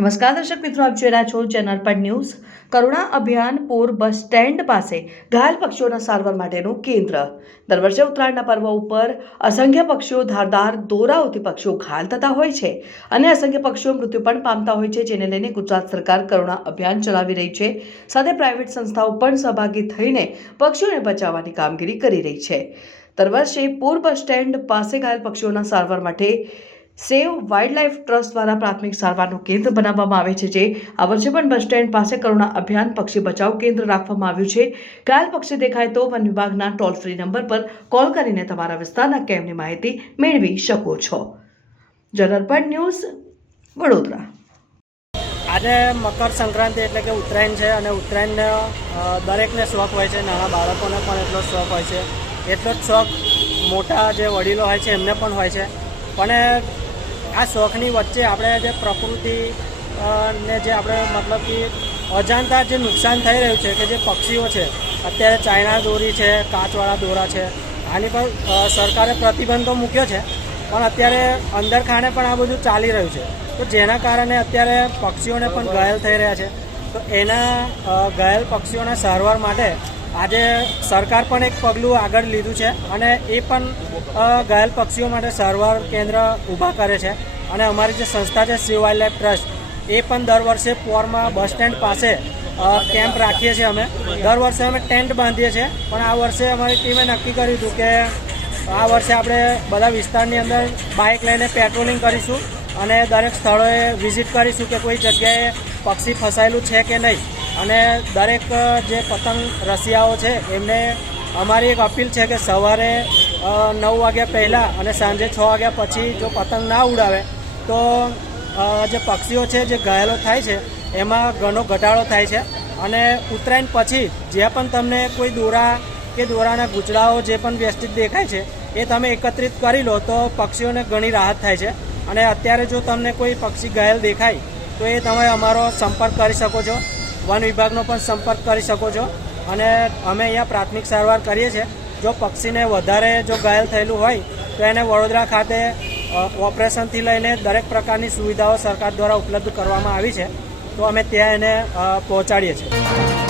નમસ્કાર દર્શક મિત્રો, આપ જોઈ રહ્યા છો ચેનલ પર ન્યૂઝ કરુણા અભિયાન પોર બસ સ્ટેન્ડ પાસે ઘાયલ પક્ષીઓના સારવાર માટેનું કેન્દ્ર. દર વર્ષે ઉત્તરાયણના પર્વ ઉપર અસંખ્ય પક્ષીઓ ધારદાર દોરાઓથી પક્ષીઓ ઘાયલ થતા હોય છે અને અસંખ્ય પક્ષીઓ મૃત્યુ પણ પામતા હોય છે, જેને લઈને ગુજરાત સરકાર કરુણા અભિયાન ચલાવી રહી છે. સાથે પ્રાઇવેટ સંસ્થાઓ પણ સહભાગી થઈને પક્ષીઓને બચાવવાની કામગીરી કરી રહી છે. દર વર્ષે પોર બસ સ્ટેન્ડ પાસે ઘાયલ પક્ષીઓના સારવાર માટે સેવ વાઇલ્ડ લાઇફ ટ્રસ્ટ દ્વારા પ્રાથમિક સારવારનું કેન્દ્ર બનાવવામાં આવે છે જે આ વર્ષે પણ બસ સ્ટેન્ડ પાસે કરુણા અભિયાન, પક્ષી બચાવ કેન્દ્ર રાખવામાં આવ્યું છે. ઘાયલ પક્ષી દેખાય તો વન વિભાગના ટોલ ફ્રી નંબર પર કોલ કરીને તમારા વિસ્તારના કેમ્પની માહિતી મેળવી શકો છો. General news, Vadodara. આજે મકર સંક્રાંતિ એટલે કે ઉત્તરાયણ છે અને ઉત્તરાયણને દરેકને શોખ હોય છે. નાના બાળકોને પણ એટલો શોખ હોય છે. એટલો જ શોખ મોટા જે વડીલો હોય છે એમને પણ હોય છે. પણ આ શોખની વચ્ચે આપણે જે પ્રકૃતિ ને જે આપણે મતલબ કે અજાણતા જે નુકસાન થઈ રહ્યું છે કે જે પક્ષીઓ છે, અત્યારે ચાઇના દોરી છે, કાચવાળા દોરા છે, આની પર સરકારે પ્રતિબંધ તો મૂક્યો છે, પણ અત્યારે અંદરખાને પણ આ બધું ચાલી રહ્યું છે. તો જેના કારણે અત્યારે પક્ષીઓને પણ ઘાયલ થઈ રહ્યા છે. તો એના ઘાયલ પક્ષીઓના સારવાર માટે આજે સરકાર પણ એક પગલું આગળ લીધું છે અને એ પણ ઘાયલ પક્ષીઓ માટે સારવાર કેન્દ્ર ઊભા કરે છે. અને અમારી જે સંસ્થા છે સી વાઇલ્ડ લાઈફ ટ્રસ્ટ એ પણ દર વર્ષે પોરમાં બસ સ્ટેન્ડ પાસે કેમ્પ રાખીએ છીએ અમે. દર વર્ષે અમે ટેન્ટ બાંધીએ છીએ. પણ આ વર્ષે અમારી ટીમે નક્કી કર્યું હતું કે, આ વર્ષે આપણે બધા વિસ્તારની અંદર બાઇક લઈને પેટ્રોલિંગ કરીશું અને દરેક સ્થળોએ વિઝિટ કરીશું કે કોઈ જગ્યાએ પક્ષી ફસાયેલું છે કે નહીં. અને દરેક જે પતંગ રસિયાઓ છે, એમને અમારી એક અપીલ છે કે સવારે નવ વાગ્યા પહેલાં અને સાંજે છ વાગ્યા પછી જો પતંગ ના ઉડાવે, તો જે પક્ષીઓ છે, જે ઘાયલો થાય છે, એમાં ઘણો ઘટાડો થાય છે. અને ઉત્તરાયણ પછી જે પણ તમને કોઈ દોરા કે દોરાના ગૂંચડાઓ જે પણ વ્યસ્તિત દેખાય છે, એ તમે એકત્રિત કરી લો, તો પક્ષીઓને ઘણી રાહત થાય છે. અને અત્યારે જો તમને કોઈ પક્ષી ઘાયલ દેખાય, તો એ તમે અમારો સંપર્ક કરી શકો છો. વન વિભાગનો પણ સંપર્ક કરી શકો છો. અને અમે અહીંયા પ્રાથમિક સારવાર કરીએ છીએ. જો પક્ષીને વધારે જો ઘાયલ થયેલું હોય, તો એને વડોદરા ખાતે ઓપરેશનથી લઈને દરેક પ્રકારની સુવિધાઓ સરકાર દ્વારા ઉપલબ્ધ કરવામાં આવી છે. તો અમે ત્યાં એને પહોંચાડીએ છીએ.